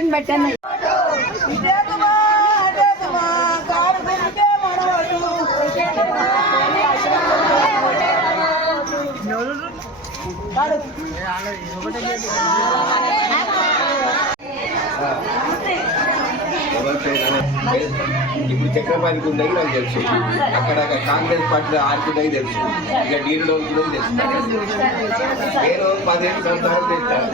కూర్చుని పెట్టాను. ఇప్పుడు చక్రపాణికి ఉండేది నాకు తెలుసు, అక్కడ కాంగ్రెస్ పార్టీ ఆడుకునేది తెలుసు, ఇక నీళ్ళు అనుకునేది తెలుసు. నేను 10 సంవత్సరాలు చేస్తాను.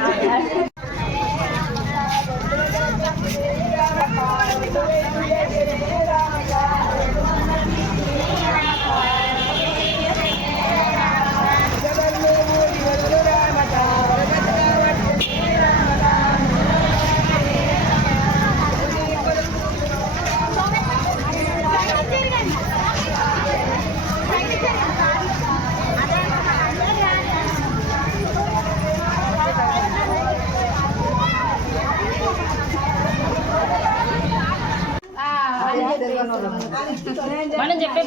మనం చెప్పే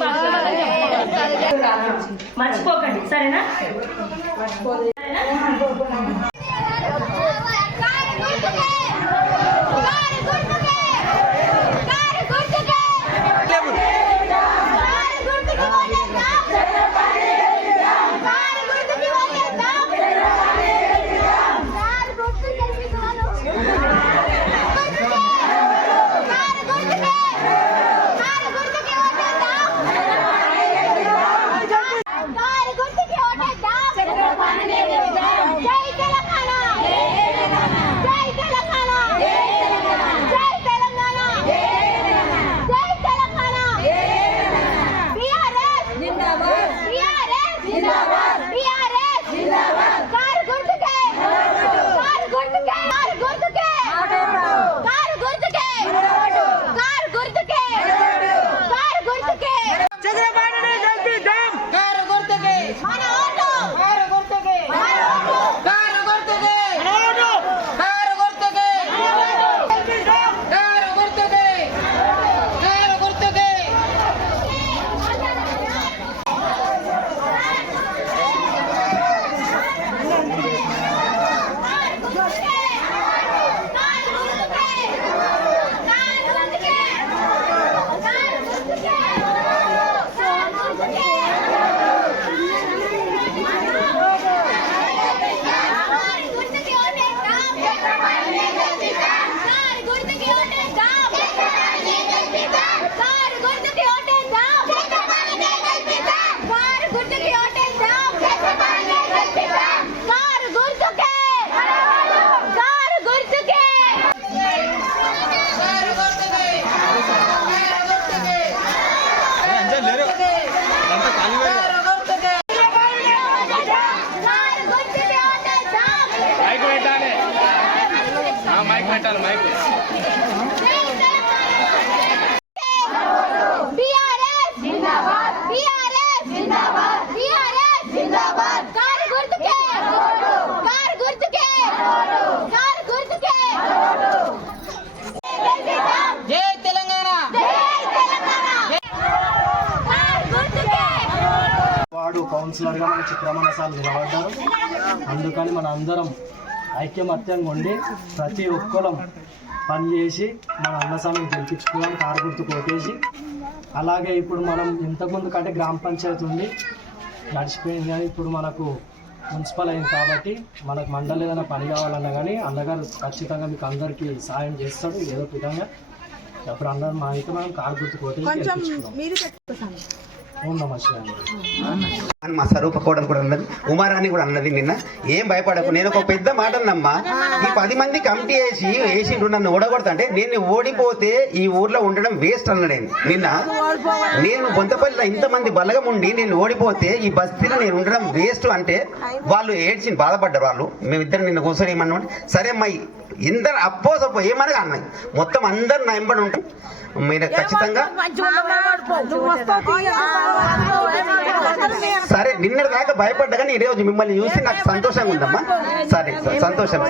మర్చిపోకండి, సరేనా? కౌన్సిలర్గా మన చిత్రమణ సార్ నిలబడ్డారు. అందుకని మన అందరం ఐక్యమత్యంగా ఉండి ప్రతి ఒక్కరం పనిచేసి మన అన్నస్వామిని గెలిపించుకోవడం, కారు గుర్తు కొట్టేసి. అలాగే ఇప్పుడు మనం ఇంతకుముందు కంటే గ్రామ పంచాయతీ ఉంది నడిచిపోయింది, కానీ ఇప్పుడు మనకు మున్సిపల్ అయింది కాబట్టి మనకు మండలి ఏదైనా పని కావాలన్నా కానీ అన్నగారు ఖచ్చితంగా మీకు అందరికీ సాయం చేస్తాడు ఏదో విధంగా. అప్పుడు అందరూ మా అయితే మనం కారు గుర్తు కొట్టేసి మా స్వరూప కోడలు కూడా అన్నది, ఉమారాణి కూడా అన్నది నిన్న, ఏం భయపడకు, నేను ఒక పెద్ద మాట అన్నమ్మా, ఈ 10 మంది కమిటీ వేసిండు నన్ను ఓడగొడతా అంటే నేను ఓడిపోతే ఈ ఊర్లో ఉండడం వేస్ట్ అన్నాడు నిన్న. నేను బొంతపల్లిలో ఇంతమంది బలగం ఉండి నేను ఓడిపోతే ఈ బస్తీలో నేను ఉండడం వేస్ట్ అంటే వాళ్ళు ఏడ్చి బాధపడ్డారు. వాళ్ళు మేమిద్దరు నిన్న కూర్చొని ఏమన్నా సరే అమ్మాయి ఇందరు అప్పో సప్పో ఏమనగా అన్నాయి, మొత్తం అందరు నా వెంబడి ఉంటాం. మీరు ఖచ్చితంగా సరే నిన్నటి దాకా భయపడ్డా కానీ ఈరోజు మిమ్మల్ని చూసి నాకు సంతోషంగా ఉందమ్మా. సరే సంతోషం.